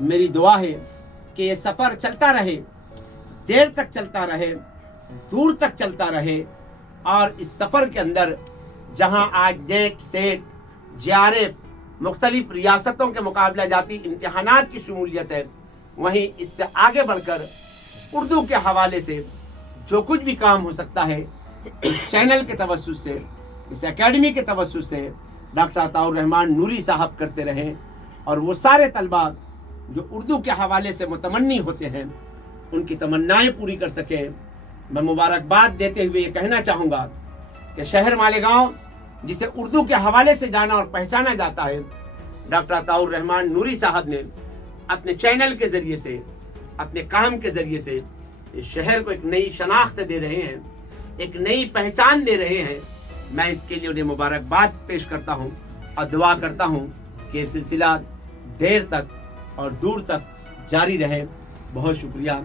मेरी दुआ है कि ये सफ़र चलता रहे, देर तक चलता रहे, दूर तक चलता रहे, और इस सफ़र के अंदर जहाँ आज नेट सेट JRF मुख्तलिफ रियासतों के मुकाबला जाती इम्तिहानात की शमूलियत है, वहीं इससे आगे बढ़कर उर्दू के हवाले से जो कुछ भी काम हो सकता है इस चैनल के तवस्सुस से, इस एकेडमी के तवस्सुस से डॉक्टर अताउर रहमान नूरी साहब करते रहें, और वो सारे तलबा जो उर्दू के हवाले से मुतमन्नी होते हैं उनकी तमन्नाएं पूरी कर सकें। मैं मुबारकबाद देते हुए ये कहना चाहूँगा कि शहर मालेगांव जिसे उर्दू के हवाले से जाना और पहचाना जाता है, डॉक्टर अताउर रहमान नूरी साहब ने अपने चैनल के ज़रिए से, अपने काम के ज़रिए से इस शहर को एक नई शनाख्त दे रहे हैं, एक नई पहचान दे रहे हैं। मैं इसके लिए उन्हें मुबारकबाद पेश करता हूँ और दुआ करता हूँ कि ये सिलसिला देर तक और दूर तक जारी रहे। बहुत शुक्रिया।